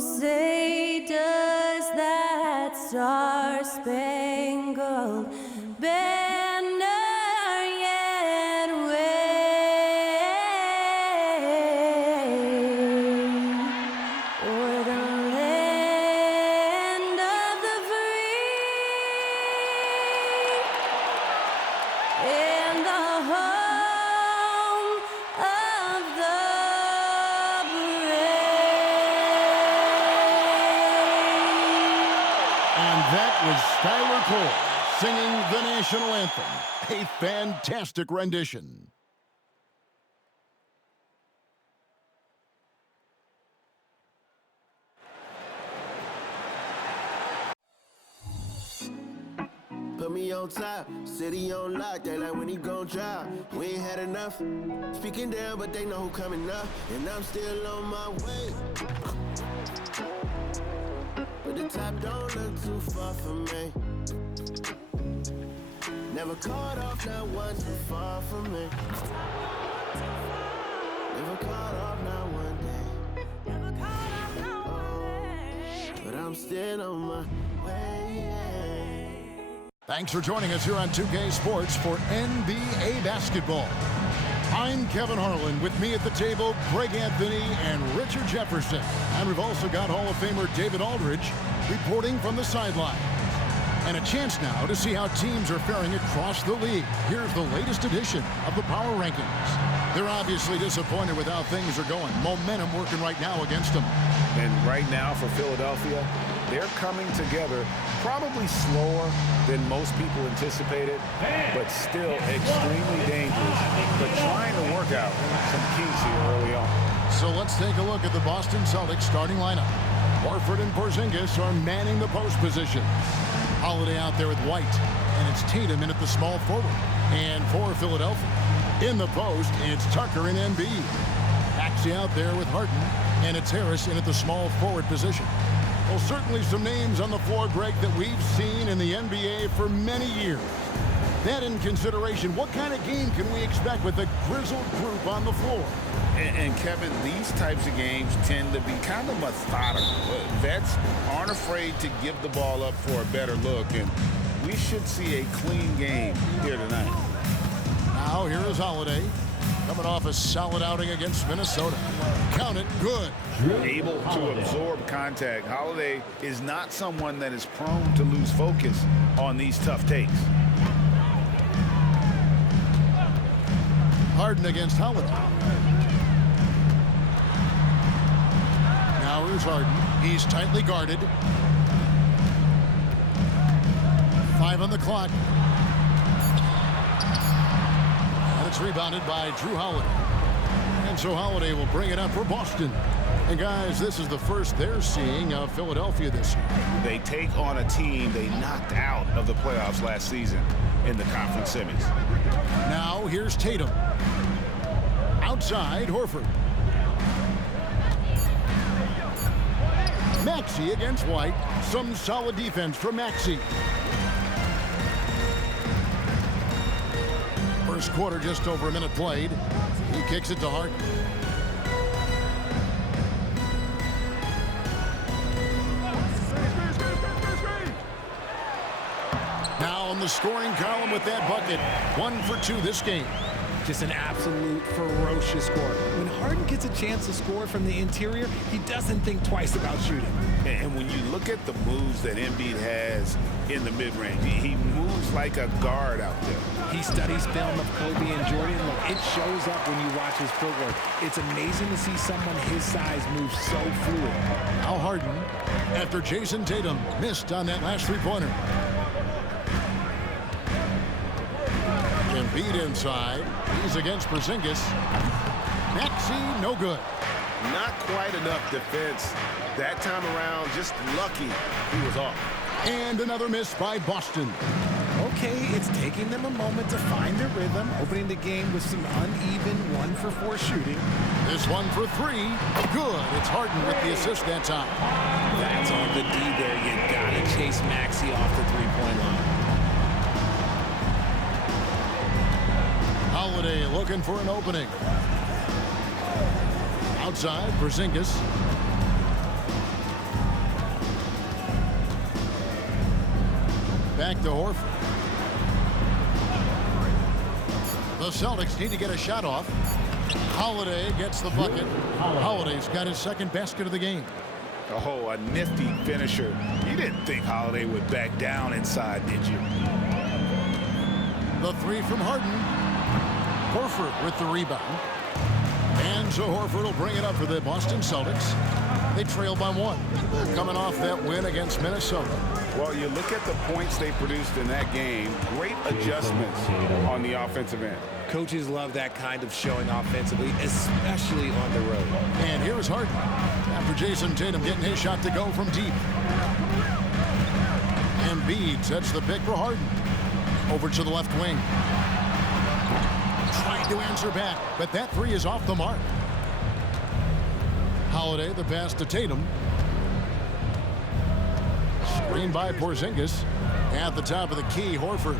say does that star-spangled banner yet wave o'er the land of the free and the home of the That was Skylar Cole singing the national anthem. A fantastic rendition. Put me on top, city on lock, they like when he gon' drop. We ain't had enough, speaking down, but they know who coming up, and I'm still on my way. But the top don't look too far from me. Never caught off, not one too far from me. Never caught off, not one day. But I'm still on my way. Thanks for joining us here on 2K Sports for NBA basketball. I'm Kevin Harlan. With me at the table, Greg Anthony and Richard Jefferson. And we've also got Hall of Famer David Aldridge reporting from the sideline. And a chance now to see how teams are faring across the league. Here's the latest edition of the Power Rankings. They're obviously disappointed with how things are going. Momentum working right now against them. And right now for Philadelphia, they're coming together probably slower than most people anticipated, but still extremely dangerous, but trying to work out some keys here early on. So let's take a look at the Boston Celtics starting lineup. Horford and Porzingis are manning the post position. Holiday out there with White, and it's Tatum in at the small forward. And for Philadelphia, in the post, it's Tucker and Embiid. Maxey out there with Harden, and it's Harris in at the small forward position. Well, certainly some names on the floor, Greg, that we've seen in the NBA for many years. That in consideration, what kind of game can we expect with a grizzled group on the floor? And Kevin, these types of games tend to be kind of methodical. Vets aren't afraid to give the ball up for a better look, and we should see a clean game here tonight. Now here is Holiday, coming off a solid outing against Minnesota. Count it, good. Able to absorb contact. Holiday is not someone that is prone to lose focus on these tough takes. Harden against Holiday. Now here's Harden. He's tightly guarded. 5 on the clock. And it's rebounded by Drew Holiday. And so Holiday will bring it up for Boston. And guys, this is the first they're seeing of Philadelphia this year. They take on a team they knocked out of the playoffs last season in the conference semis. Now here's Tatum. Outside, Horford. Maxey against White. Some solid defense from Maxey. First quarter, just over a minute played. He kicks it to Harden. Now on the scoring column with that bucket. 1 for 2 this game. Just an absolute ferocious score. When Harden gets a chance to score from the interior, he doesn't think twice about shooting. And when you look at the moves that Embiid has in the mid-range, he moves like a guard out there. He studies film of Kobe and Jordan. Look, it shows up when you watch his footwork. It's amazing to see someone his size move so fluid. Now Harden, after Jason Tatum missed on that last three-pointer. Embiid inside. He's against Porzingis. Maxey, no good. Not quite enough defense. That time around, just lucky he was off. And another miss by Boston. Okay, it's taking them a moment to find their rhythm, opening the game with some uneven 1 for 4 shooting. This one for 3. Good. It's Harden with the assist that time. That's on the D there. You gotta chase Maxey off the three-point line. Holiday looking for an opening. Outside, Porzingis. Back to Horford. The Celtics need to get a shot off. Holiday gets the bucket. Holiday's got his second basket of the game. Oh, a nifty finisher. You didn't think Holiday would back down inside, did you? The three from Harden. Horford with the rebound. And so Horford will bring it up for the Boston Celtics. They trail by 1. Coming off that win against Minnesota. Well, you look at the points they produced in that game. Great adjustments on the offensive end. Coaches love that kind of showing offensively, especially on the road. And here's Harden. After Jason Tatum getting his shot to go from deep. Embiid sets the pick for Harden. Over to the left wing. Trying to answer back, but that three is off the mark. Holiday, the pass to Tatum. Screen by Porzingis. At the top of the key, Horford.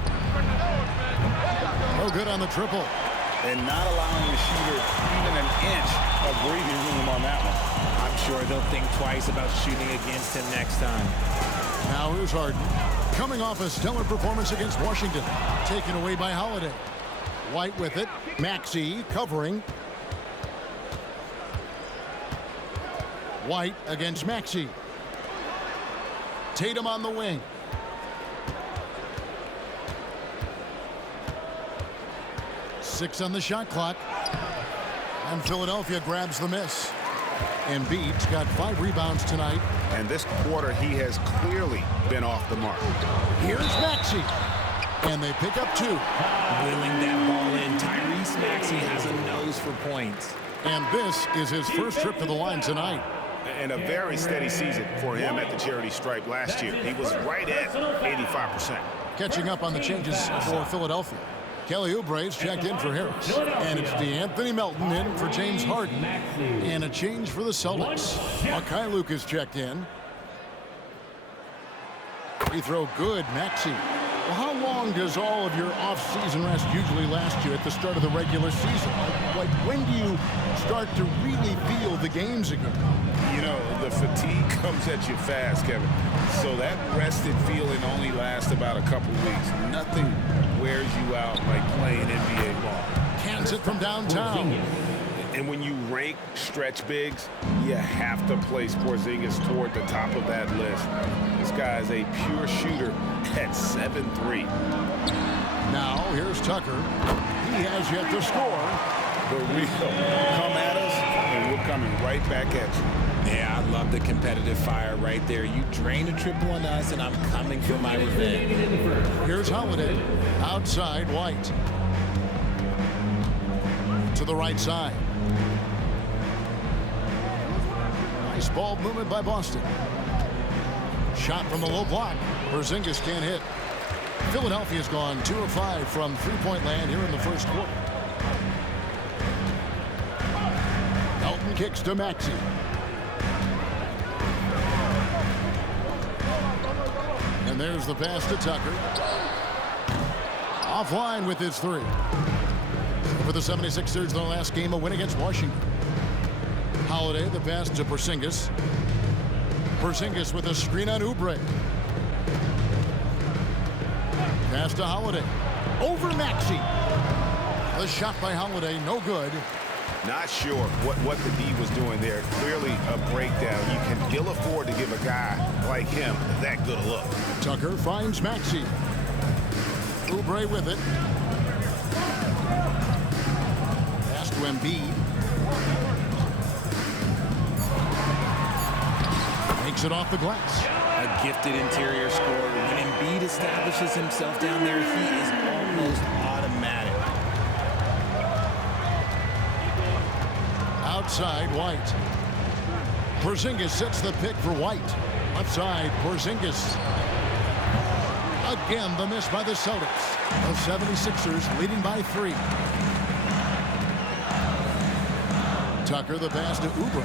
No good on the triple. And not allowing the shooter even an inch of breathing room on that one. I'm sure they'll think twice about shooting against him next time. Now here's Harden. Coming off a stellar performance against Washington. Taken away by Holiday. White with it. Maxey covering. White against Maxey. Tatum on the wing. Six on the shot clock. And Philadelphia grabs the miss. Embiid's got 5 rebounds tonight. And this quarter, he has clearly been off the mark. Here's Maxey. And they pick up 2. Wheeling that ball in, Tyrese Maxey has a nose for points. And this is his first trip to the line tonight. And a very steady season for him at the charity stripe last year. He was right at 85%. Catching up on the changes for Philadelphia. Kelly Oubre's checked in for Harris. And it's DeAnthony Melton in for James Harden. And a change for the Celtics. Makai Lucas checked in. Free throw good, Maxey. Well, how long does all of your off-season rest usually last you at the start of the regular season? Like when do you start to really feel the games again? You know, the fatigue comes at you fast, Kevin. So that rested feeling only lasts about a couple weeks. Nothing wears you out like playing NBA ball. Cans it from downtown. And when you rank stretch bigs, you have to place Porzingis toward the top of that list. This guy is a pure shooter at 7'3". Now, here's Tucker. He has yet to score. The real come at us, and we're coming right back at you. Yeah, I love the competitive fire right there. You drain a triple on us, and I'm coming for my revenge. Here's Holiday. Outside, White. To the right side. Nice ball movement by Boston. Shot from the low block. Porzingis can't hit. Philadelphia's gone 2 of 5 from three-point land here in the first quarter. Melton kicks to Maxey. And there's the pass to Tucker. Offline with his 3. For the 76ers, their last game, a win against Washington. Holiday, the pass to Porzingis. Porzingis with a screen on Oubre. Pass to Holiday. Over Maxey. The shot by Holiday, no good. Not sure what the D was doing there. Clearly a breakdown. You can ill afford to give a guy like him that good a look. Tucker finds Maxey. Oubre with it. Pass to Embiid. Makes it off the glass. A gifted interior scorer. When Embiid establishes himself down there, he is almost automatic. Outside, White. Porzingis sets the pick for White. Left side, Porzingis. Again, the miss by the Celtics. The 76ers leading by 3. Tucker, the pass to Oubre.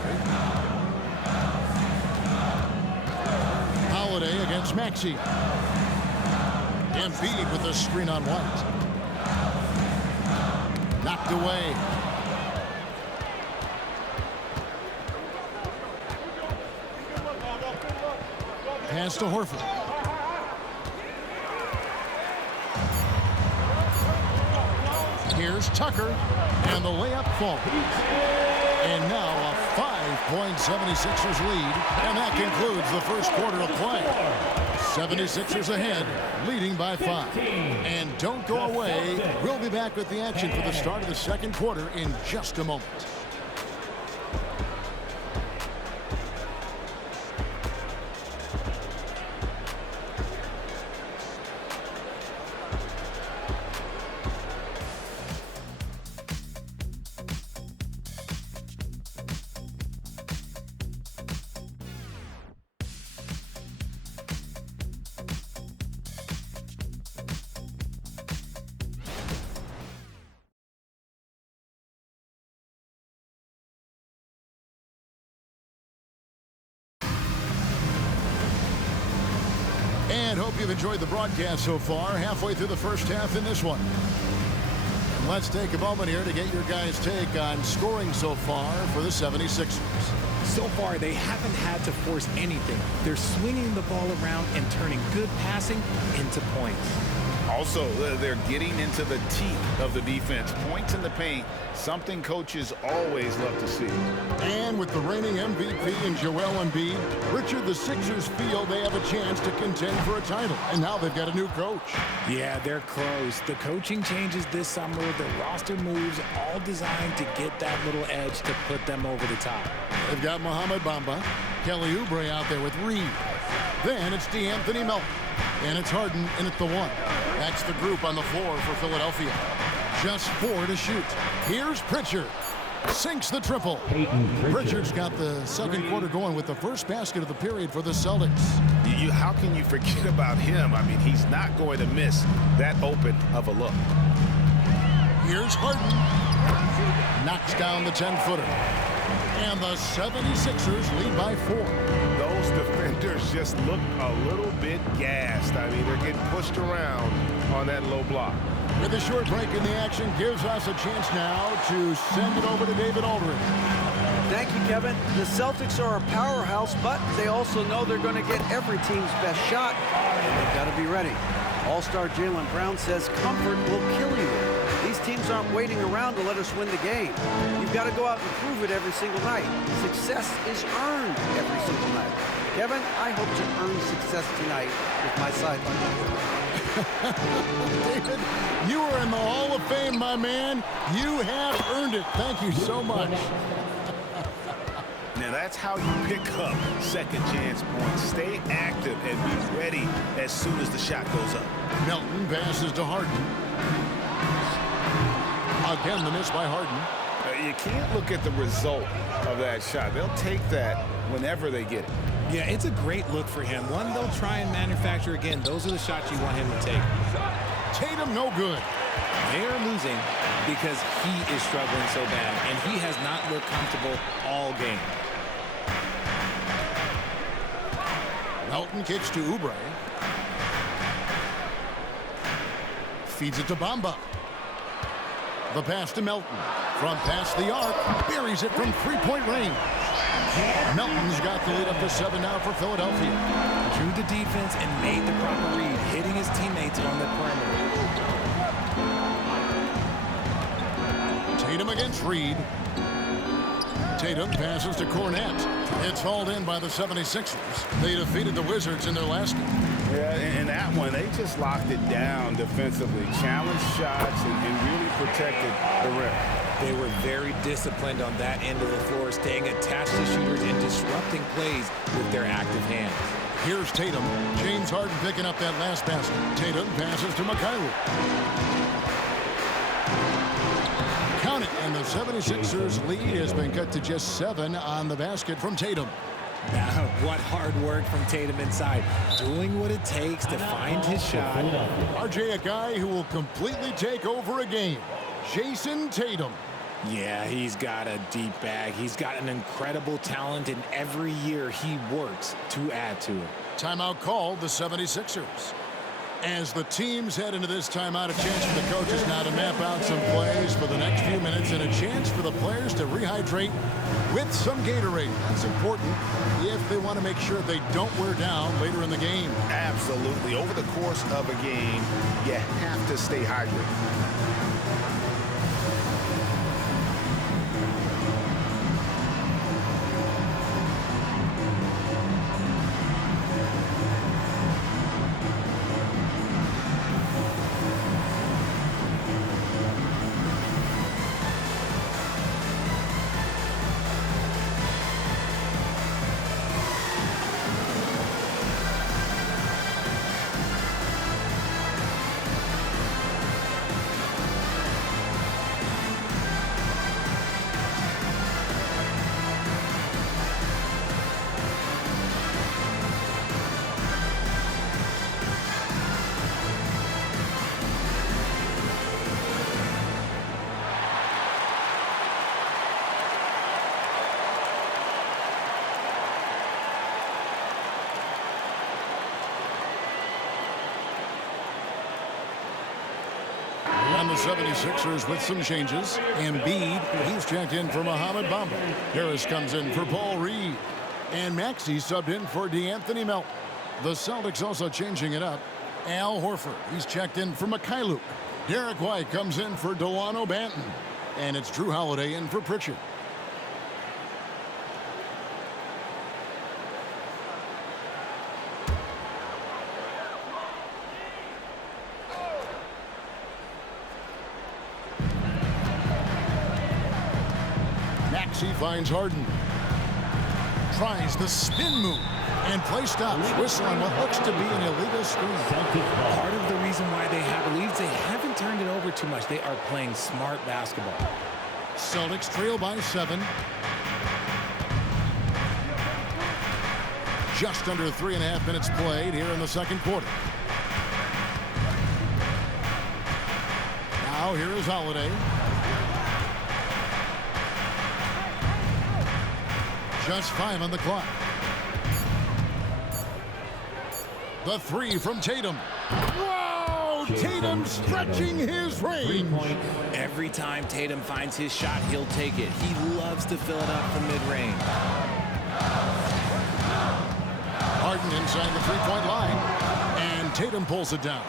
Holiday against Maxey. Embiid with the screen on White. Knocked away. Pass to Horford. Here's Tucker, and the layup falls. And now a 5-point 76ers lead, and that concludes the first quarter of play. 76ers ahead, leading by 5. And don't go away. We'll be back with the action for the start of the second quarter in just a moment. And hope you've enjoyed the broadcast so far. Halfway through the first half in this one. And let's take a moment here to get your guys' take on scoring so far for the 76ers. So far, they haven't had to force anything. They're swinging the ball around and turning good passing into points. Also, they're getting into the teeth of the defense. Points in the paint, something coaches always love to see. And with the reigning MVP in Joel Embiid, Richard, the Sixers feel they have a chance to contend for a title. And now they've got a new coach. Yeah, they're close. The coaching changes this summer, the roster moves, all designed to get that little edge to put them over the top. They've got Mohamed Bamba, Kelly Oubre out there with Reed. Then it's DeAnthony Melton. And it's Harden in at the 1. That's the group on the floor for Philadelphia. Just 4 to shoot. Here's Pritchard. Sinks the triple. Pritchard's got the second quarter going with the first basket of the period for the Celtics. How can you forget about him? I mean, he's not going to miss that open of a look. Here's Harden. Knocks down the 10-footer. And the 76ers lead by 4. Those defenders just look a little bit gassed. I mean, they're getting pushed around on that low block. With a short break in the action gives us a chance now to send it over to David Aldridge. Thank you, Kevin. The Celtics are a powerhouse, but they also know they're going to get every team's best shot, and they've got to be ready. All-star Jaylen Brown says comfort will kill you. These teams aren't waiting around to let us win the game. You've got to go out and prove it every single night. Success is earned every single night. Kevin, I hope to earn success tonight with my sideline. David, you are in the Hall of Fame, my man. You have earned it. Thank you so much. Now that's how you pick up second chance points. Stay active and be ready as soon as the shot goes up. Melton passes to Harden. Again, the miss by Harden. You can't look at the result of that shot. They'll take that whenever they get it. Yeah, it's a great look for him. One they'll try and manufacture again. Those are the shots you want him to take. Tatum, no good. They're losing because he is struggling so bad, and he has not looked comfortable all game. Melton kicks to Oubre. Feeds it to Bamba. The pass to Melton. From past the arc. Buries it from three-point range. Melton's got the lead up to 7 now for Philadelphia. Drew the defense and made the proper read, hitting his teammates on the perimeter. Tatum against Reed. Tatum passes to Cornette. It's hauled in by the 76ers. They defeated the Wizards in their last game. Yeah, in that one, they just locked it down defensively. Challenged shots and really protected the rim. They were very disciplined on that end of the floor, staying attached to shooters and disrupting plays with their active hands. Here's Tatum. James Harden picking up that last basket. Tatum passes to Mikhailuk. Count it, and the 76ers lead has been cut to just 7 on the basket from Tatum. Now, what hard work from Tatum inside, doing what it takes to find his shot. RJ, a guy who will completely take over a game. Jason Tatum. Yeah, he's got a deep bag. He's got an incredible talent, and every year he works to add to it. Timeout called the 76ers. As the teams head into this timeout, a chance for the coaches now to map out some plays for the next few minutes and a chance for the players to rehydrate with some Gatorade. That's important if they want to make sure they don't wear down later in the game. Absolutely. Over the course of a game, you have to stay hydrated. And the 76ers with some changes. Embiid, he's checked in for Mohamed Bamba. Harris comes in for Paul Reed. And Maxey subbed in for DeAnthony Melton. The Celtics also changing it up. Al Horford, he's checked in for Mikhailuk. Derek White comes in for Delano Banton. And it's Drew Holiday in for Pritchard. Maxey finds Harden. Tries the spin move. And play stops. Whistle on what looks to be an illegal screen. Part of the reason why they have leads, they haven't turned it over too much. They are playing smart basketball. Celtics trail by 7. Just under 3.5 minutes played here in the second quarter. Now here is Holiday. Just 5 on the clock. The 3 from Tatum. Whoa! Tatum stretching his range. Every time Tatum finds his shot, he'll take it. He loves to fill it up from mid-range. Harden inside the three-point line. And Tatum pulls it down.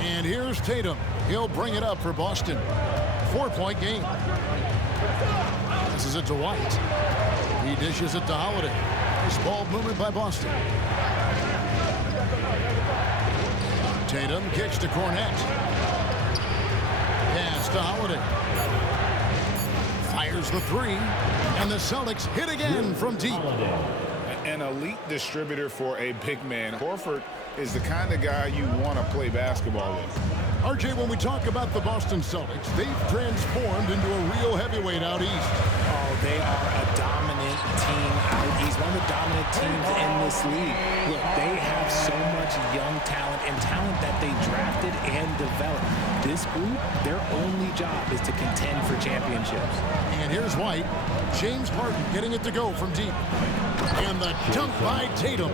And here's Tatum. He'll bring it up for Boston. 4-point game. Passes it to White. He dishes it to Holiday. Nice ball movement by Boston. Tatum kicks to Cornette. Pass to Holiday. Fires the 3. And the Celtics hit again from deep. An elite distributor for a big man. Horford is the kind of guy you want to play basketball with. RJ, when we talk about the Boston Celtics, they've transformed into a real heavyweight out east. Oh, they are a dominant team out east. One of the dominant teams in this league. Look, they have so much young talent and talent that they drafted and developed. This group, their only job is to contend for championships. And here's White. James Harden getting it to go from deep. And the dunk by Tatum.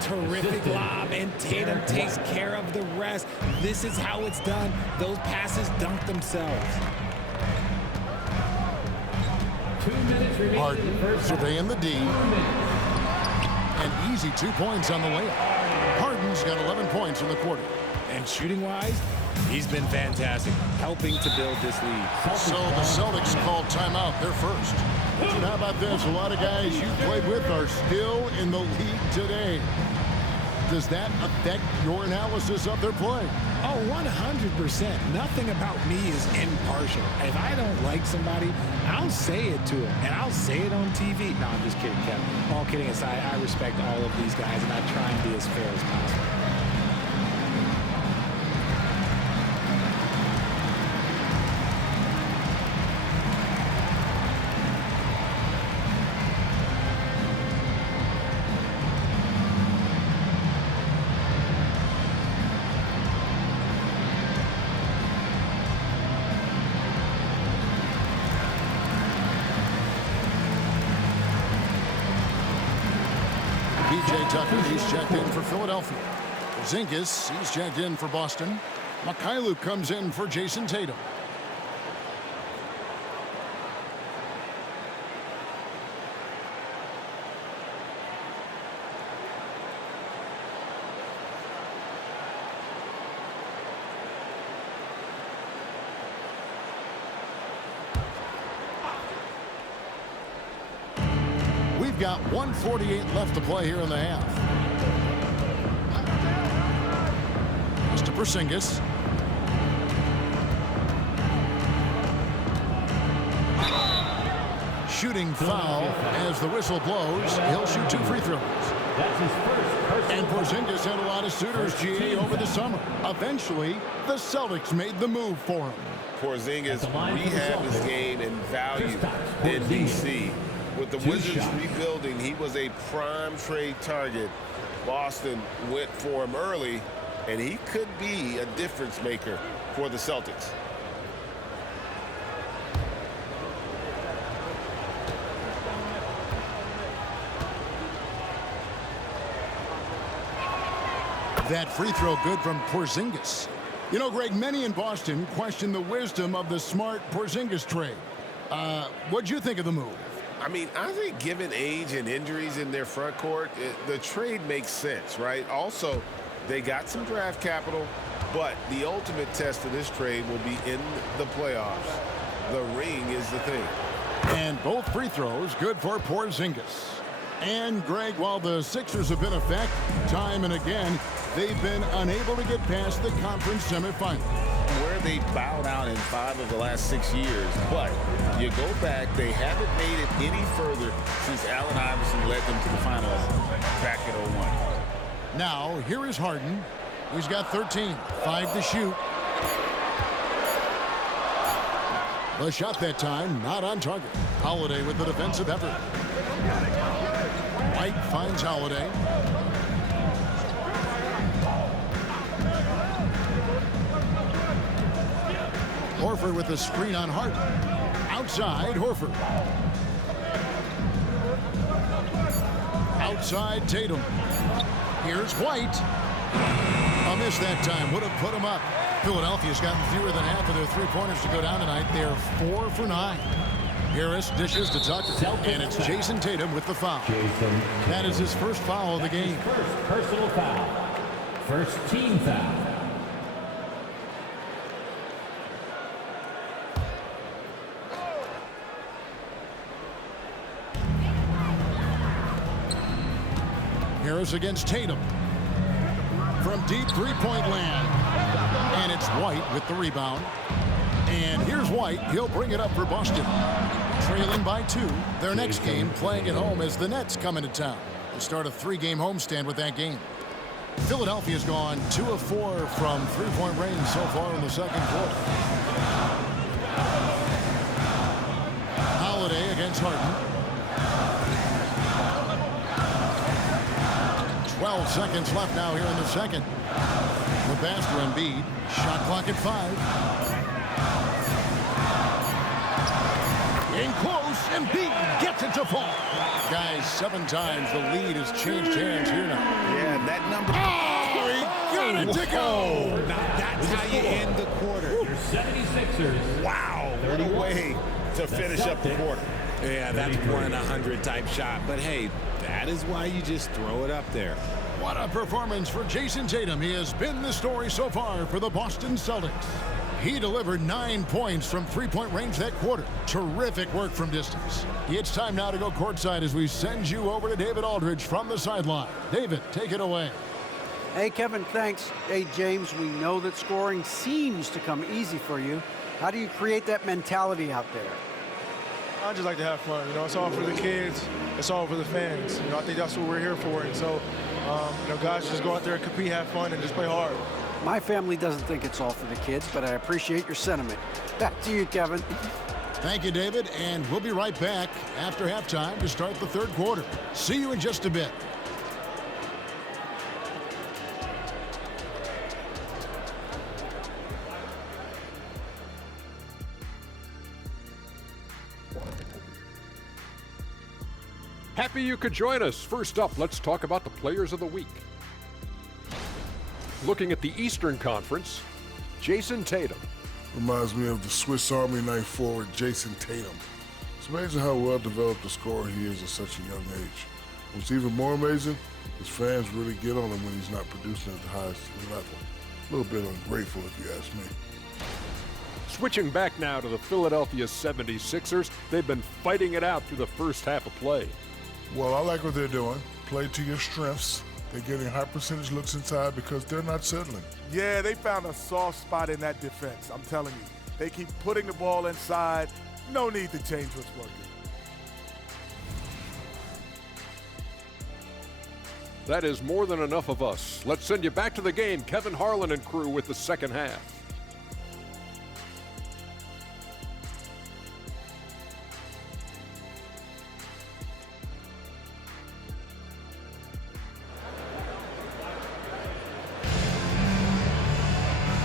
Terrific lob, and Tatum takes care of the rest. This is how it's done. Those passes dunk themselves. Harden surveying the D. An easy 2 points on the layup. Harden's got 11 points in the quarter. And shooting-wise, he's been fantastic, helping to build this lead. So the Celtics called timeout. They're first. And how about this? A lot of guys you played with are still in the league today. Does that affect your analysis of their play? Oh, 100%. Nothing about me is impartial. If I don't like somebody, I'll say it to them, and I'll say it on TV. No, I'm just kidding, Kevin. All kidding aside, I respect all of these guys, and I try and be as fair as possible. PJ Tucker, he's checked in for Philadelphia. Porzingis, he's checked in for Boston. Mikhailuk comes in for Jason Tatum. We've got 1:48 left to play here in the half. Pass to Porzingis. Shooting foul as the whistle blows. He'll shoot 2 free throws. And Porzingis had a lot of suitors, GA, over the summer. Eventually, the Celtics made the move for him. Porzingis rehabbed his game and value in D.C. With the Wizards rebuilding, he was a prime trade target. Boston went for him early, and he could be a difference maker for the Celtics. That free throw good from Porzingis. You know, Greg, many in Boston question the wisdom of the Smart Porzingis trade. What'd you think of the move? I mean, I think given age and injuries in their front court, the trade makes sense, right? Also, they got some draft capital, but the ultimate test of this trade will be in the playoffs. The ring is the thing. And both free throws good for Porzingis. And, Greg, while the Sixers have been a fact time and again, they've been unable to get past the conference semifinal. Where they bowed out in 5 of the last 6 years, but you go back, they haven't made it any further since Allen Iverson led them to the finals back in 01. Now, here is Harden. He's got 13, 5 to shoot. The shot that time, not on target. Holiday with the defensive effort. White finds Holiday. Horford with the screen on Harden. Outside, Horford. Outside, Tatum. Here's White. A miss that time. Would have put him up. Philadelphia's gotten fewer than half of their three-pointers to go down tonight. They're 4 for 9. Harris dishes to Tucker, and it's Jason Tatum with the foul. That is his first foul of the game. First personal foul. First team foul. Harris against Tatum. From deep three-point land. And it's White with the rebound. And here's White. He'll bring it up for Boston. Trailing by 2. Their next game playing at home as the Nets come into town. They start a 3-game homestand with that game. Philadelphia's gone 2 of 4 from three-point range so far in the second quarter. Holiday against Harden. 12 seconds left now here in the second. The pass to Embiid. Shot clock at 5. In close, Embiid gets it to fall. Guys, 7 times the lead has changed hands here now. Yeah, that number. Oh, he got it to go. Now that's how you end the quarter. Your 76ers. Wow, what a way to finish up the quarter. Yeah, that's 1 in 100 type shot. But hey, that is why you just throw it up there. What a performance for Jason Tatum. He has been the story so far for the Boston Celtics. He delivered 9 points from three-point range that quarter. Terrific work from distance. It's time now to go courtside as we send you over to David Aldridge from the sideline. David, take it away. Hey, Kevin, thanks. Hey, James, we know that scoring seems to come easy for you. How do you create that mentality out there? I just like to have fun. You know, it's all for the kids. It's all for the fans. You know, I think that's what we're here for. And so, you know, guys, just go out there and compete, have fun, and just play hard. My family doesn't think it's all for the kids, but I appreciate your sentiment. Back to you, Kevin. Thank you, David, and we'll be right back after halftime to start the third quarter. See you in just a bit. Happy you could join us. First up, let's talk about the players of the week. Looking at the Eastern Conference, Jason Tatum. Reminds me of the Swiss Army knife forward Jason Tatum. It's amazing how well developed a scorer he is at such a young age. What's even more amazing, his fans really get on him when he's not producing at the highest level. A little bit ungrateful if you ask me. Switching back now to the Philadelphia 76ers, they've been fighting it out through the first half of play. Well, I like what they're doing. Play to your strengths. They're getting high percentage looks inside because they're not settling. Yeah, they found a soft spot in that defense, I'm telling you. They keep putting the ball inside. No need to change what's working. That is more than enough of us. Let's send you back to the game. Kevin Harlan and crew with the second half.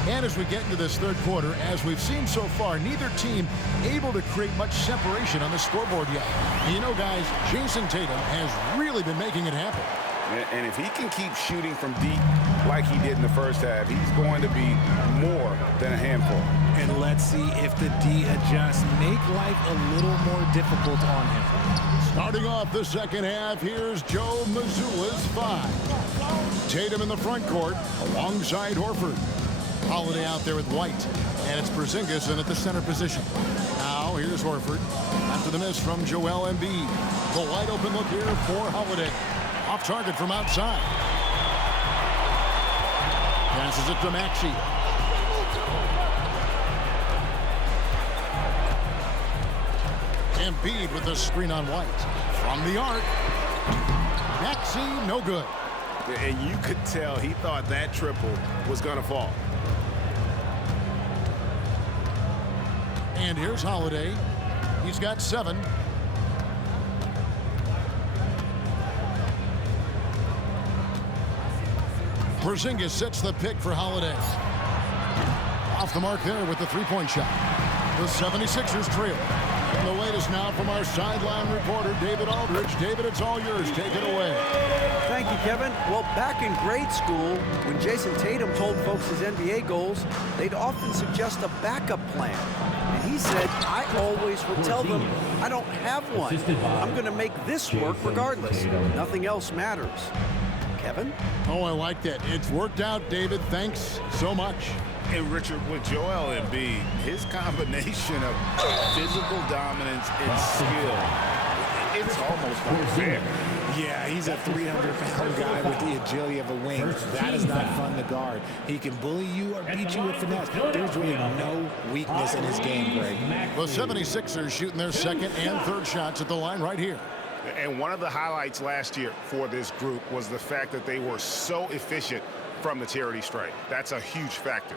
And as we get into this third quarter, as we've seen so far, neither team able to create much separation on the scoreboard yet. And you know, guys, Jason Tatum has really been making it happen. And if he can keep shooting from deep like he did in the first half, he's going to be more than a handful. And let's see if the D adjusts, make life a little more difficult on him. Starting off the second half, here's Joe Mazzulla's 5. Tatum in the front court alongside Horford. Holiday out there with White. And it's Porzingis in at the center position. Now here's Horford. After the miss from Joel Embiid. The wide open look here for Holiday. Off target from outside. Passes it to Maxey. Embiid with the screen on White. From the arc. Maxey, no good. And you could tell he thought that triple was going to fall. And here's Holiday. He's got 7. Porzingis sets the pick for Holiday. Off the mark there with the three-point shot. The 76ers trail. And the latest now from our sideline reporter, David Aldridge. David, it's all yours. Take it away. Thank you, Kevin. Well, back in grade school, when Jason Tatum told folks his NBA goals, they'd often suggest a backup plan. And he said, I always would tell them, I don't have one. I'm going to make this work regardless. Nothing else matters. Kevin? Oh, I like that. It's worked out, David. Thanks so much. And Richard, with Joel Embiid, his combination of physical dominance and skill, it's almost unfair. Yeah, he's a 300-pound guy with the agility of a wing. That is not fun to guard. He can bully you or beat you with finesse. There's really no weakness in his game, Greg. The 76ers shooting their second and third shots at the line right here. And one of the highlights last year for this group was the fact that they were so efficient from the charity stripe. That's a huge factor.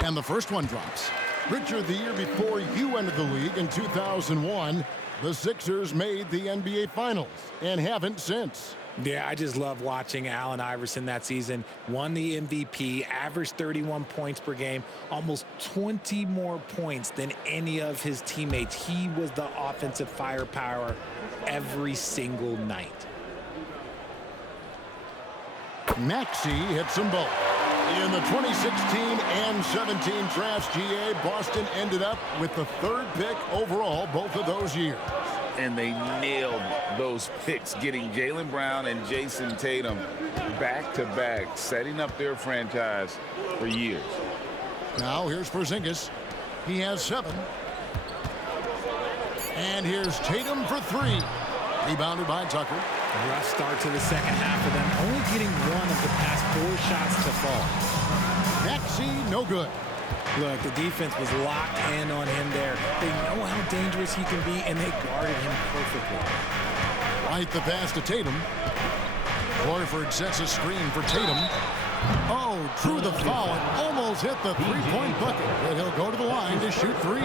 And the first one drops. Richard, the year before you entered the league in 2001, the Sixers made the NBA Finals and haven't since. Yeah, I just love watching Allen Iverson that season. Won the MVP, averaged 31 points per game, almost 20 more points than any of his teammates. He was the offensive firepower every single night. Maxey hits them both. In the 2016 and 17 drafts, GA, Boston ended up with the 3rd pick overall both of those years. And they nailed those picks, getting Jaylen Brown and Jason Tatum back-to-back, setting up their franchise for years. Now here's Porzingis. He has 7. And here's Tatum for 3. Rebounded by Tucker. Rough start to the second half for them, only getting 1 of the past 4 shots to fall. Maxey, no good. Look, the defense was locked in on him there. They know how dangerous he can be, and they guarded him perfectly. Right the pass to Tatum. Horford sets a screen for Tatum. Oh, drew the foul and almost hit the three-point bucket. But he'll go to the line to shoot 3.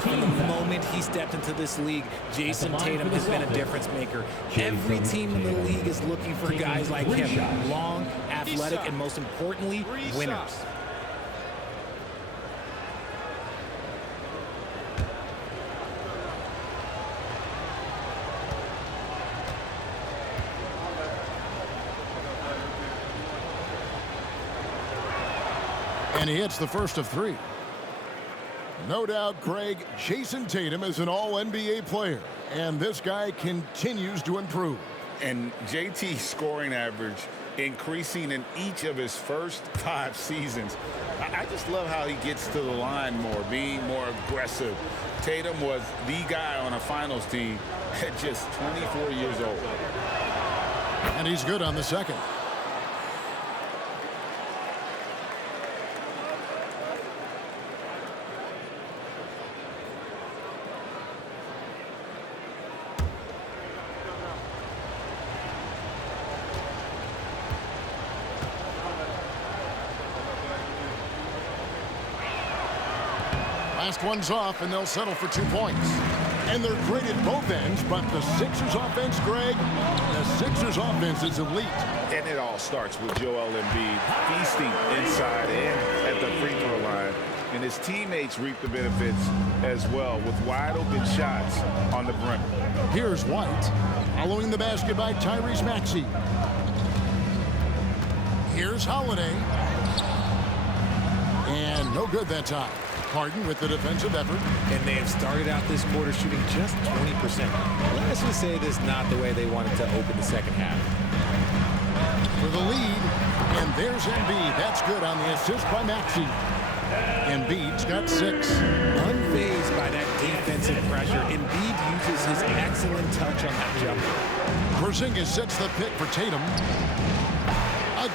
From the moment he stepped into this league, Jason Tatum has been a difference maker. Every team in the league is looking for guys like him. Long, athletic, and most importantly, winners. And he hits the first of 3. No doubt, Greg, Jason Tatum is an all-NBA player, and this guy continues to improve. And JT's scoring average increasing in each of his first 5 seasons. I just love how he gets to the line more, being more aggressive. Tatum was the guy on a finals team at just 24 years old. And he's good on the second. Last one's off, and they'll settle for 2 points. And they're great at both ends, but the Sixers offense, Greg, the Sixers offense is elite. And it all starts with Joel Embiid feasting inside and at the free throw line. and his teammates reap the benefits as well with wide open shots on the perimeter. Here's White, following the basket by Tyrese Maxey. Here's Holiday. And no good that time. Harden with the defensive effort. And they have started out this quarter shooting just 20%. Let's just say this is not the way they wanted to open the second half. For the lead, and there's Embiid. That's good on the assist by Maxey. Embiid's got 6. Unfazed by that defensive pressure, Embiid uses his excellent touch on that jumper. Porzingis sets the pick for Tatum.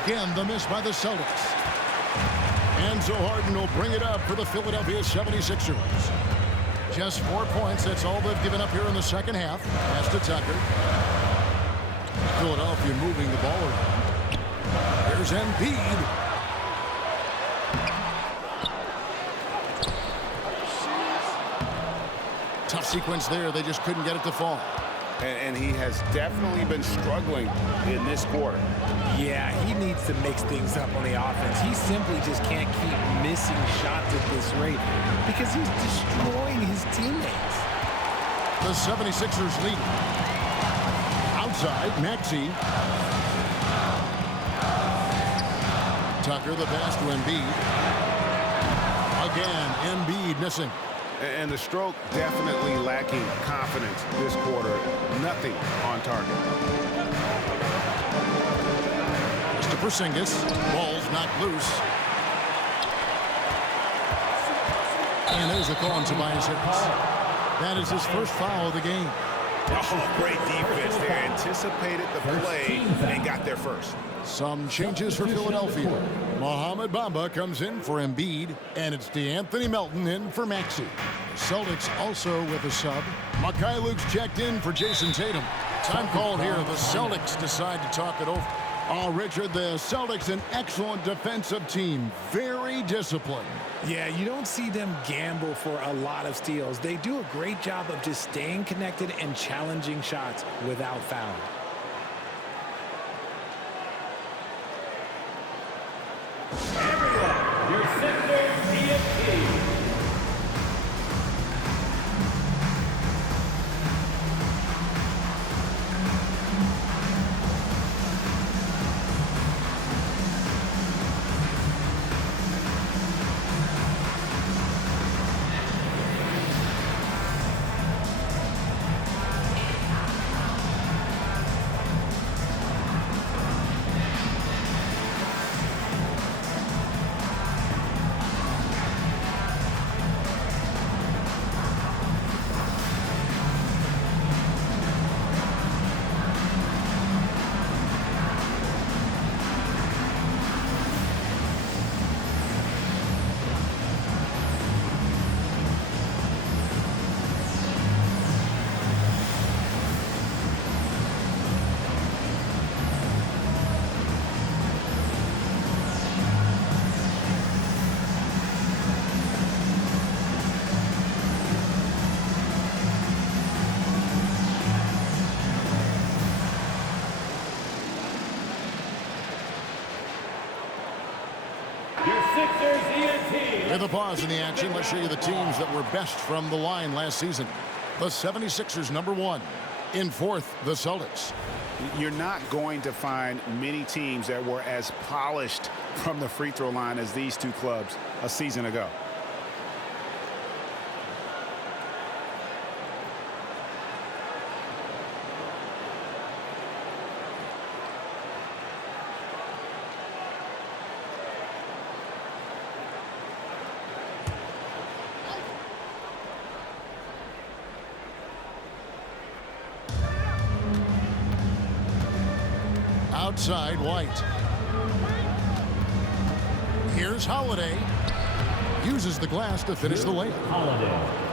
Again, the miss by the Celtics. And so Harden will bring it up for the Philadelphia 76ers. Just 4 points. That's all they've given up here in the second half. Pass to Tucker. Philadelphia moving the ball around. Here's Embiid. Tough sequence there. They just couldn't get it to fall. And he has definitely been struggling in this quarter. Yeah, he needs to mix things up on the offense. He simply just can't keep missing shots at this rate because he's destroying his teammates. The 76ers lead. Outside, Maxey. Tucker, the pass to Embiid. Again, Embiid missing. And the stroke definitely lacking confidence this quarter. Nothing on target. Mr. Porzingis. Ball's knocked loose. And there's a call on Tobias Harris. That is his first foul of the game. Oh, great defense there. Anticipated the play and got there first. Some changes for Philadelphia. Mohamed Bamba comes in for Embiid, and it's DeAnthony Melton in for Maxey. The Celtics also with a sub. Luke's checked in for Jason Tatum. Time called here. The Celtics decide to talk it over. Richard, the Celtics, an excellent defensive team. Very disciplined. Yeah, you don't see them gamble for a lot of steals. They do a great job of just staying connected and challenging shots without fouling. Your Sixers EFT. With a pause in the action, let's show you the teams that were best from the line last season. The 76ers, number 1. In 4th, the Celtics. You're not going to find many teams that were as polished from the free throw line as these two clubs a season ago. Outside, White. Here's Holiday. Uses the glass to finish the layup.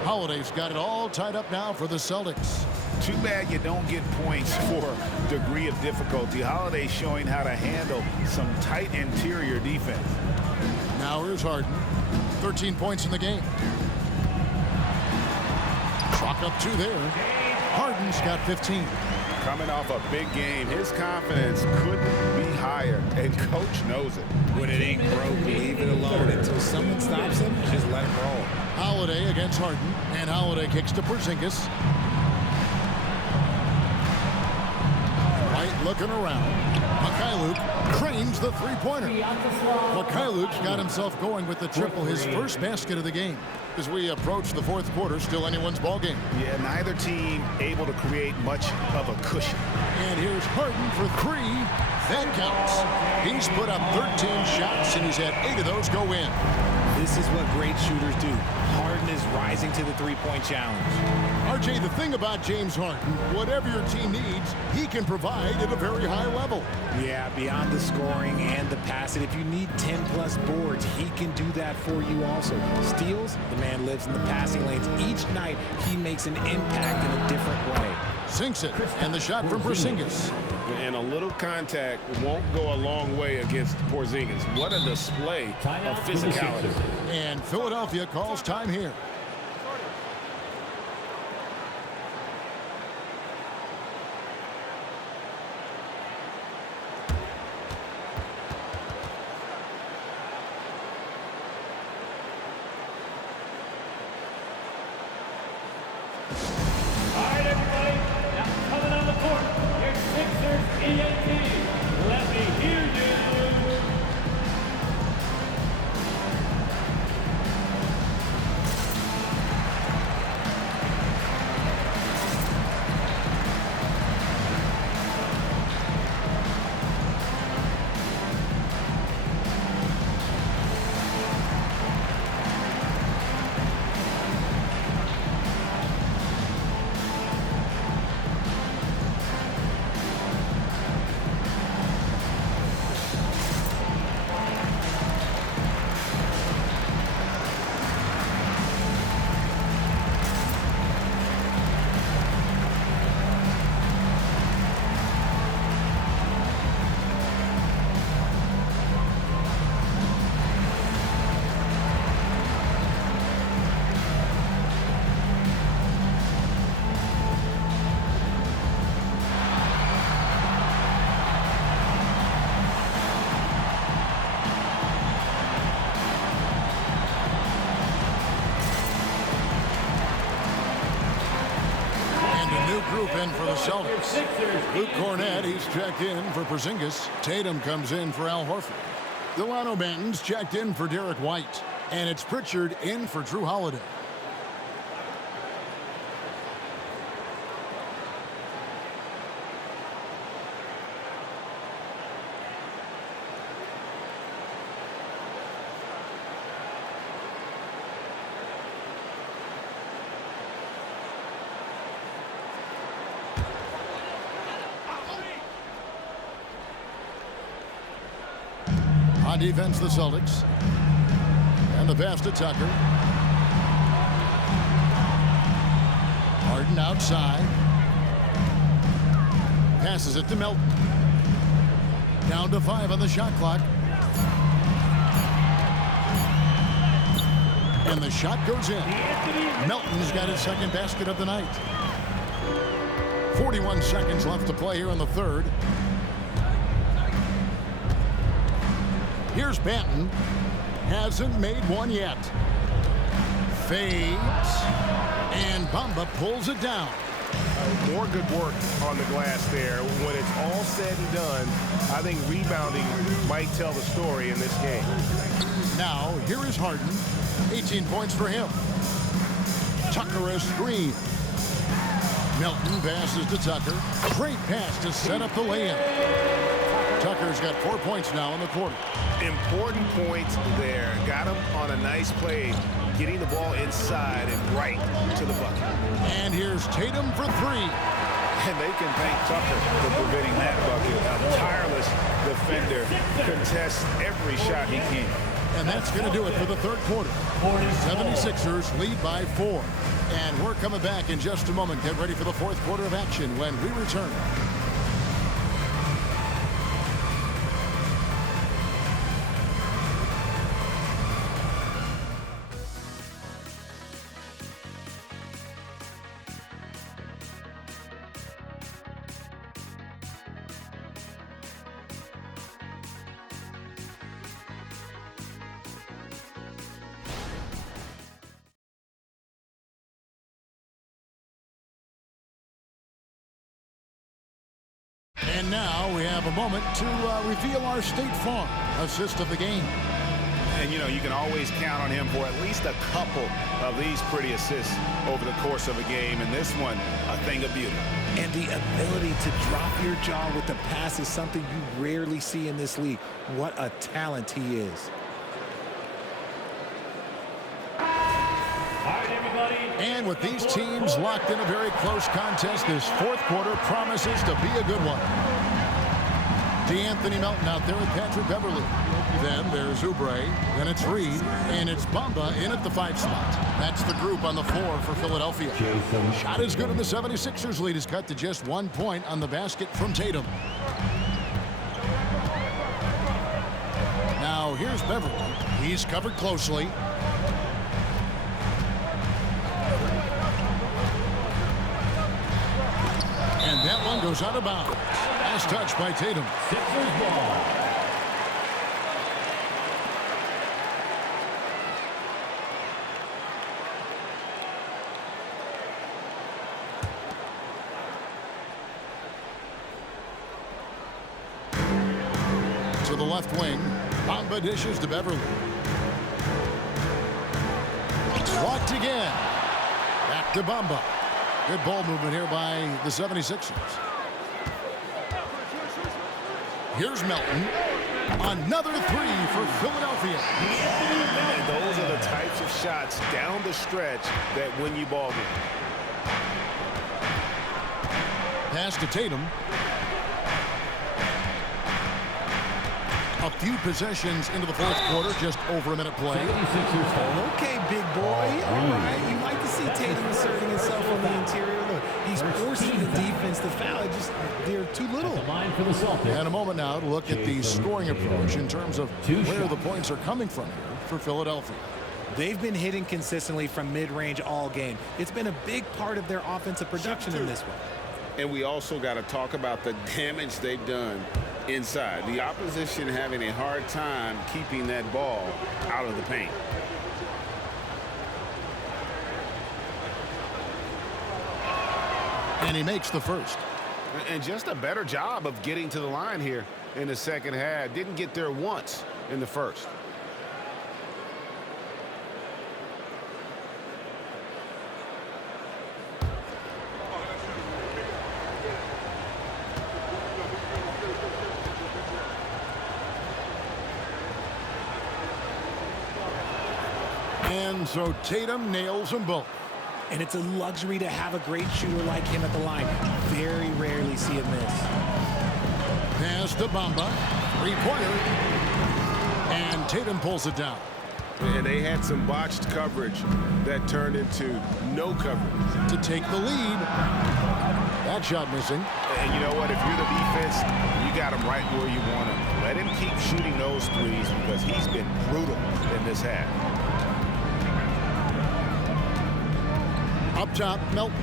Holiday's got it all tied up now for the Celtics. Too bad you don't get points for degree of difficulty. Holiday showing how to handle some tight interior defense. Now here's Harden. 13 points in the game. Chalk up 2 there. Harden's got 15. Coming off a big game, his confidence couldn't be higher. A and Coach knows it. When it ain't broke, leave it alone. Until someone stops him, just let him roll. Holiday against Harden, and Holiday kicks to Porzingis. White looking around. Mikhailuk cranes the three-pointer. Mikhailuk's got himself going with the triple, his first basket of the game. As we approach the fourth quarter, still anyone's ball game. Yeah, neither team able to create much of a cushion. And here's Harden for three. That counts. He's put up 13 shots, and he's had 8 of those go in. This is what great shooters do. Harden is rising to the three-point challenge. RJ, the thing about James Harden, whatever your team needs, he can provide at a very high level. Yeah, beyond the scoring and the passing, if you need 10-plus boards, he can do that for you also. Steals, the man lives in the passing lanes. Each night, he makes an impact in a different way. Sinks it, and the shot from Porzingis. And a little contact won't go a long way against Porzingis. What a display of physicality. And Philadelphia calls time here. Group in for the Celtics. Luke Cornett, he's checked in for Porzingis. Tatum comes in for Al Horford. Delano Banton's checked in for Derek White. And it's Pritchard in for Drew Holiday. On defense, the Celtics. And the pass to Tucker. Harden outside. Passes it to Melton. Down to 5 on the shot clock. And the shot goes in. Melton's got his second basket of the night. 41 seconds left to play here in the third. Here's Banton. Hasn't made one yet. Fades. And Bamba pulls it down. More good work on the glass there. When it's all said and done, I think rebounding might tell the story in this game. Now, here is Harden. 18 points for him. Tucker a screen. Melton passes to Tucker. Great pass to set up the lay-in. Tucker's got 4 points now in the quarter. Important points there. Got him on a nice play, getting the ball inside and right to the bucket. And here's Tatum for 3. And they can thank Tucker for preventing that bucket. A tireless defender contests every shot he can. And that's going to do it for the third quarter. 76ers lead by 4. And we're coming back in just a moment. Get ready for the fourth quarter of action when we return. And now we have a moment to reveal our State Farm assist of the game. And, you know, you can always count on him for at least a couple of these pretty assists over the course of a game. And this one, a thing of beauty. And the ability to drop your jaw with the pass is something you rarely see in this league. What a talent he is. And with these teams locked in a very close contest, this fourth quarter promises to be a good one. DeAnthony Melton out there with Patrick Beverly. Then there's Oubre, then it's Reed, and it's Bamba in at the 5 spot. That's the group on the floor for Philadelphia. Shot is good, and the 76ers lead is cut to just 1 point on the basket from Tatum. Now here's Beverly. He's covered closely. And that one goes out of bounds. Last touch by Tatum. Sixers ball. To the left wing. Bamba dishes to Beverly. Blocked again. Back to Bamba. Good ball movement here by the 76ers. Here's Melton. Another 3 for Philadelphia. And those are the types of shots down the stretch that win you ball game. Pass to Tatum. A few possessions into the fourth quarter, just over a minute play. Okay, big boy. All right. You like to see Tatum asserting himself on the interior. Look, he's forcing the defense to foul. They're too little. And a moment now to look at the scoring approach in terms of where the points are coming from here for Philadelphia. They've been hitting consistently from mid-range all game. It's been a big part of their offensive production in this one. And we also got to talk about the damage they've done inside. The opposition having a hard time keeping that ball out of the paint. And he makes the first. And just a better job of getting to the line here in the second half. Didn't get there once in the first. And so Tatum nails them both. And it's a luxury to have a great shooter like him at the line. Very rarely see him miss. Pass to Bamba. Three-pointer. And Tatum pulls it down. And they had some botched coverage that turned into no coverage. To take the lead. That shot missing. And you know what? If you're the defense, you got him right where you want him. Let him keep shooting those threes because he's been brutal in this half. Up top, Melton.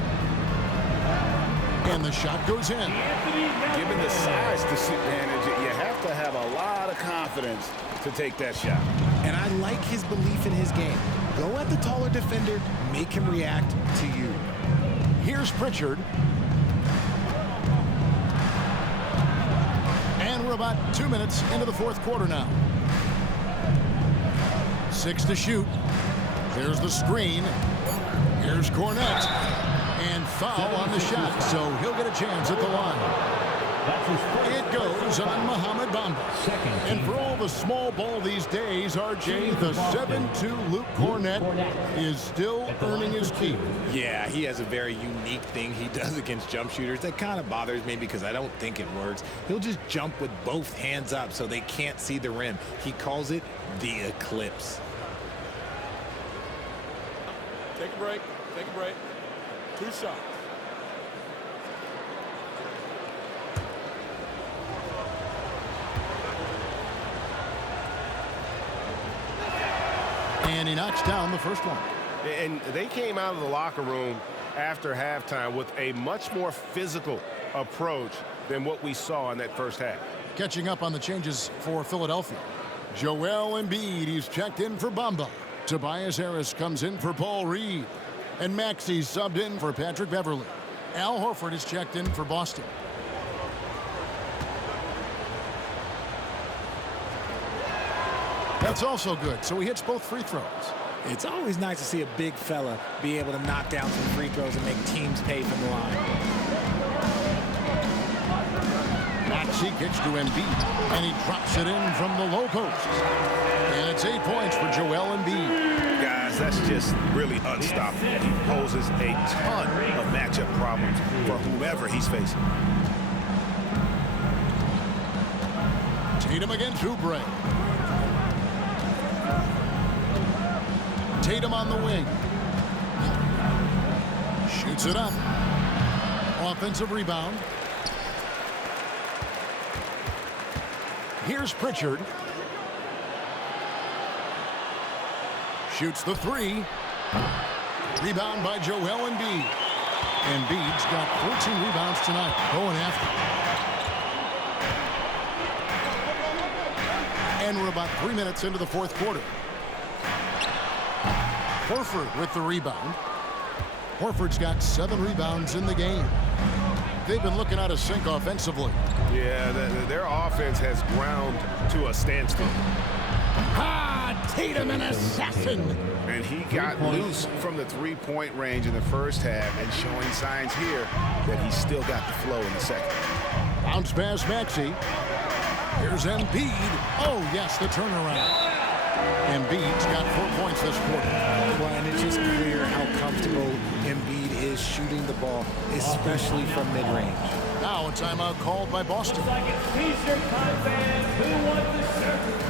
And the shot goes in. Given the size disadvantage, you have to have a lot of confidence to take that shot. And I like his belief in his game. Go at the taller defender, make him react to you. Here's Pritchard. And we're about 2 minutes into the fourth quarter now. 6 to shoot. There's the screen. Here's Cornette. And foul on the shot, so he'll get a chance at the line. It goes on Mohamed Bamba. And for all the small ball these days, RJ, the 7'2" Luke Cornette is still earning his keep. Yeah, he has a very unique thing he does against jump shooters. That kind of bothers me because I don't think it works. He'll just jump with both hands up so they can't see the rim. He calls it the eclipse. Take a break. Take a break. 2 shots. And he knocks down the first one. And they came out of the locker room after halftime with a much more physical approach than what we saw in that first half. Catching up on the changes for Philadelphia. Joel Embiid, he's checked in for Bamba. Tobias Harris comes in for Paul Reed. And Maxey's subbed in for Patrick Beverly. Al Horford is checked in for Boston. That's also good. So he hits both free throws. It's always nice to see a big fella be able to knock down some free throws and make teams pay from the line. Maxey kicks to Embiid, and he drops it in from the low post. And it's 8 points for Joel Embiid. Guys, that's just really unstoppable. He poses a ton of matchup problems for whomever he's facing. Tatum against Oubre. Tatum on the wing. Shoots it up. Offensive rebound. Here's Pritchard. Shoots the three. Rebound by Joel Embiid. Embiid's got 14 rebounds tonight. Going after. And we're about 3 minutes into the fourth quarter. Horford with the rebound. Horford's got 7 rebounds in the game. They've been looking out of sync offensively. Yeah, their offense has ground to a standstill. Tatum, an assassin. And he got loose from the three-point range in the first half and showing signs here that he's still got the flow in the second. Bounce pass Maxey. Here's Embiid. Oh, yes, the turnaround. Embiid's got 4 points this quarter. Well, and it's just clear how comfortable Embiid is shooting the ball, especially from mid-range. Now a timeout called by Boston. T-shirt time fans who want the shirt.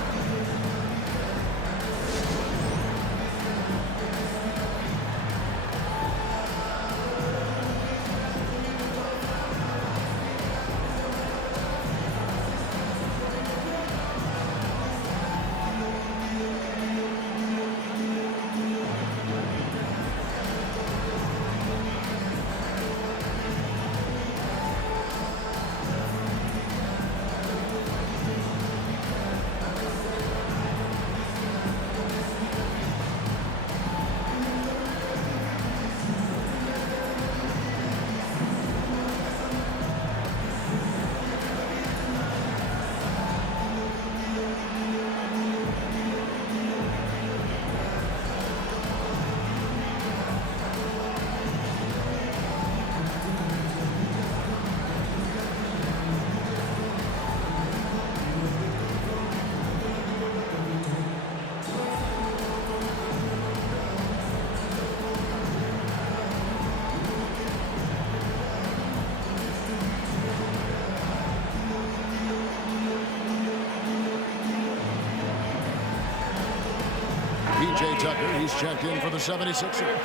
P.J. Tucker, he's checked in for the 76ers.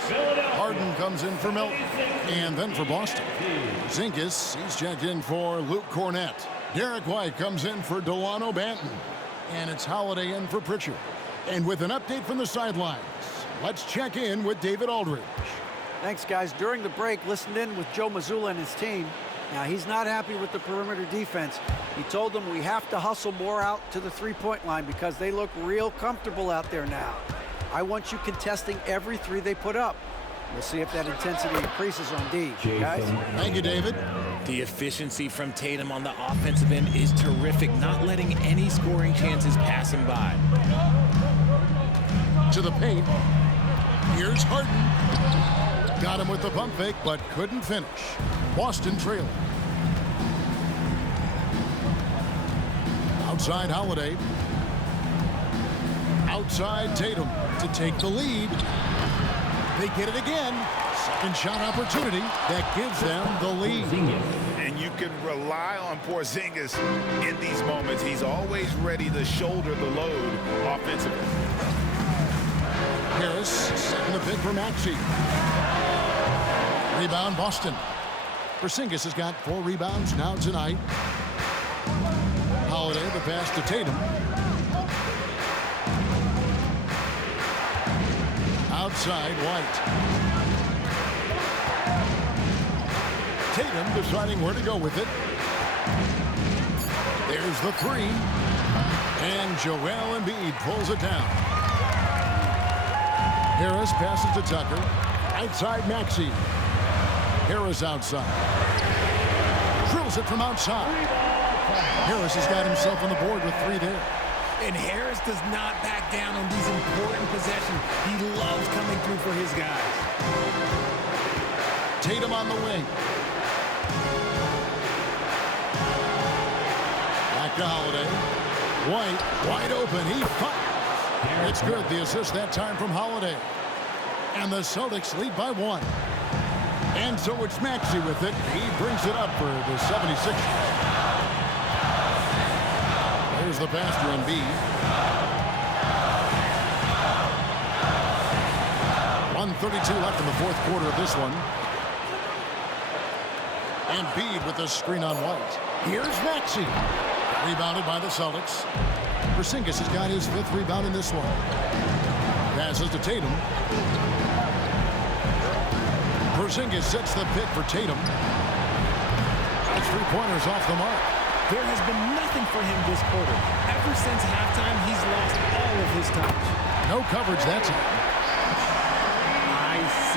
Harden comes in for Milton, and then for Boston. Zinkis, he's checked in for Luke Cornett. Derek White comes in for Delano Banton, and it's Holiday in for Pritchard. And with an update from the sidelines, let's check in with David Aldridge. Thanks, guys. During the break, listened in with Joe Mazzulla and his team. Now, he's not happy with the perimeter defense. He told them we have to hustle more out to the three-point line because they look real comfortable out there now. I want you contesting every three they put up. We'll see if that intensity increases on D. Guys? Thank you, David. The efficiency from Tatum on the offensive end is terrific, not letting any scoring chances pass him by. To the paint. Here's Harden. Got him with the pump fake, but couldn't finish. Boston trailing. Outside Holiday. Outside Tatum to take the lead. They get it again. Second shot opportunity that gives them the lead. And you can rely on Porzingis in these moments. He's always ready to shoulder the load offensively. Harris setting the pick for Maxey. Rebound Boston. Porzingis has got 4 rebounds now tonight. Holiday the pass to Tatum. Outside White. Tatum deciding where to go with it. There's the 3. And Joel Embiid pulls it down. Harris passes to Tucker. Outside Maxey. Harris outside. Drills it from outside. Harris has got himself on the board with 3 there. And Harris does not back down on these important possessions. He loves coming through for his guys. Tatum on the wing. Back to Holiday. White, wide open. He fires. It's good. The assist that time from Holiday. And the Celtics lead by 1. And so it's Maxey with it. He brings it up for the 76ers. There's the pass to Embiid. 1:32 left in the fourth quarter of this one. Embiid with the screen on White. Here's Maxey. Rebounded by the Celtics. Porzingis has got his 5th rebound in this one. Passes to Tatum. Porzingis sets the pick for Tatum. That's 3-pointers off the mark. There has been nothing for him this quarter. Ever since halftime, he's lost all of his touch. No coverage that time. Ice.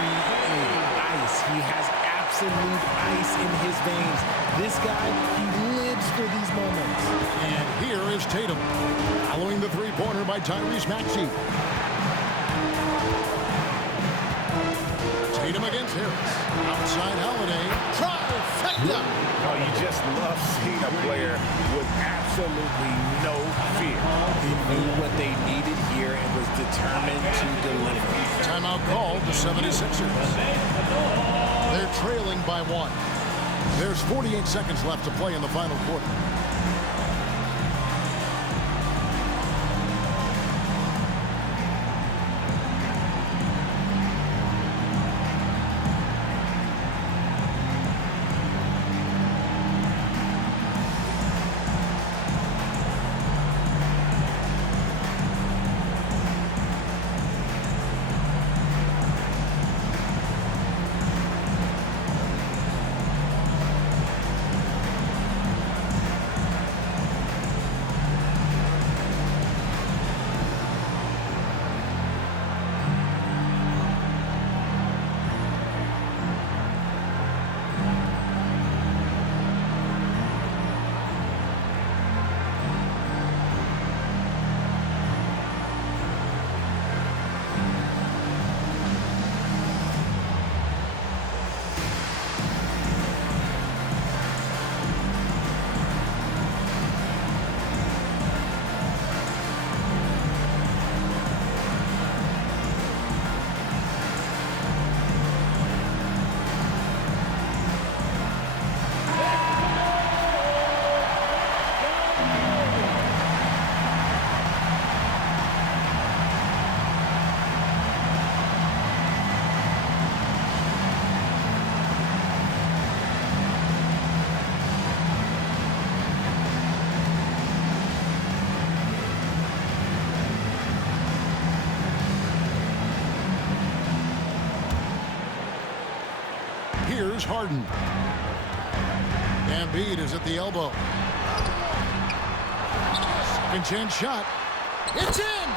He has absolute ice in his veins. This guy, he lives for these moments. And here is Tatum, following the 3-pointer by Tyrese Maxey. Tatum against Harris. Outside Holiday. Trifecta. Oh, you just love seeing a player with absolutely no fear. He knew what they needed here and was determined to deliver. Timeout called the 76ers. They're trailing by 1. There's 48 seconds left to play in the final quarter. Here's Harden. Embiid is at the elbow. Second chance shot. It's in!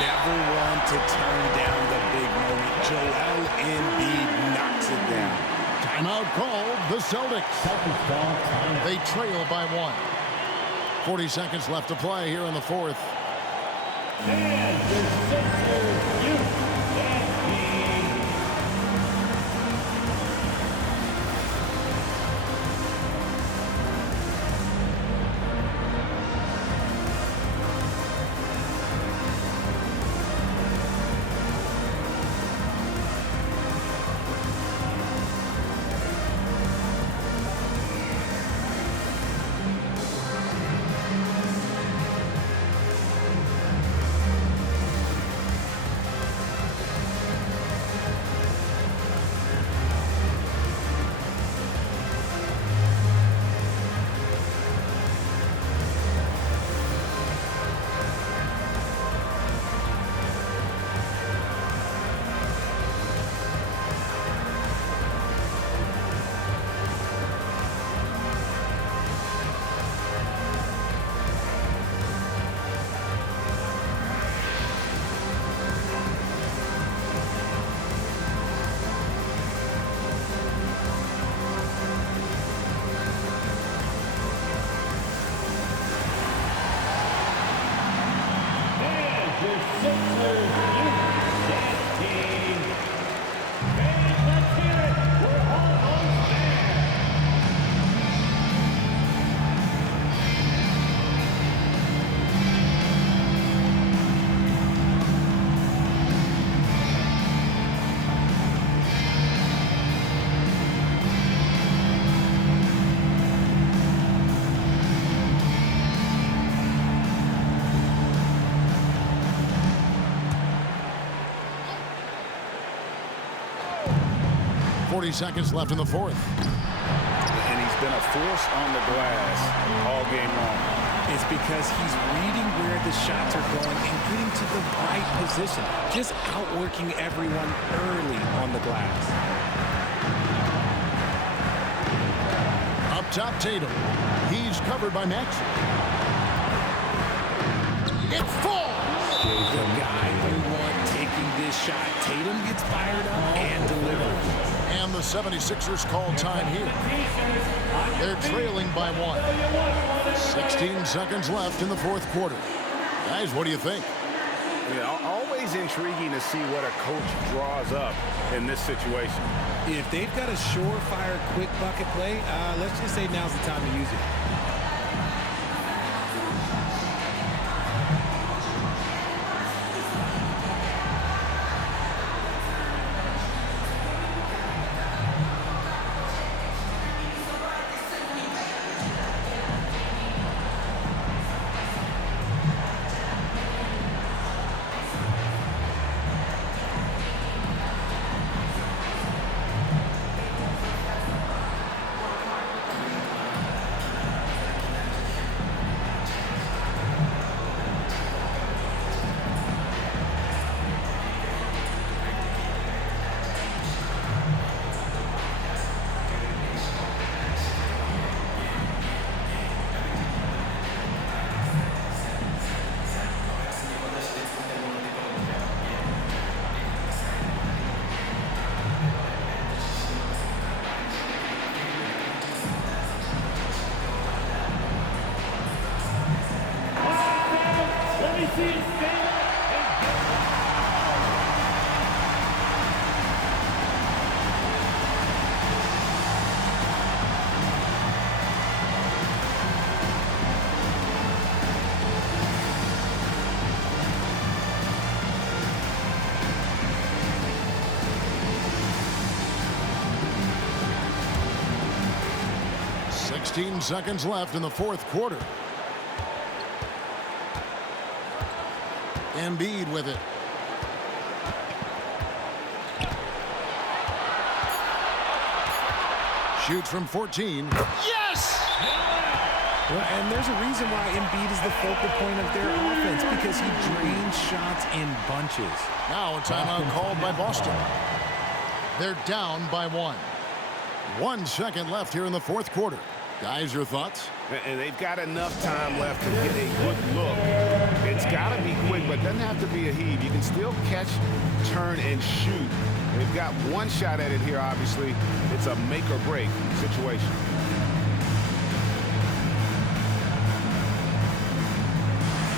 Never one to turn down the big moment. Joel Embiid knocks it down. Timeout called the Celtics. They trail by 1. 40 seconds left to play here in the fourth. And the Sixers, 76ers, that team. Fans, let's hear it. We're almost there. Seconds left in the fourth. And he's been a force on the glass all game long. It's because he's reading where the shots are going and getting to the right position. Just outworking everyone early on the glass. Up top, Tatum. He's covered by Maxey. It falls! The guy we want taking this shot. Tatum gets fired up and delivers. And the 76ers call time here. They're trailing by 1. 16 seconds left in the fourth quarter. Guys, what do you think? Yeah, always intriguing to see what a coach draws up in this situation. If they've got a surefire quick bucket play, let's just say now's the time to use it. Seconds left in the fourth quarter. Embiid with it. Shoots from 14. Yes! Well, and there's a reason why Embiid is the focal point of their offense, because he drains shots in bunches. Now a timeout called by Boston. They're down by 1. 1 second left here in the fourth quarter. Guys, your thoughts? And they've got enough time left to get a good look. It's got to be quick, but it doesn't have to be a heave. You can still catch, turn, and shoot. They've got one shot at it here, obviously. It's a make-or-break situation.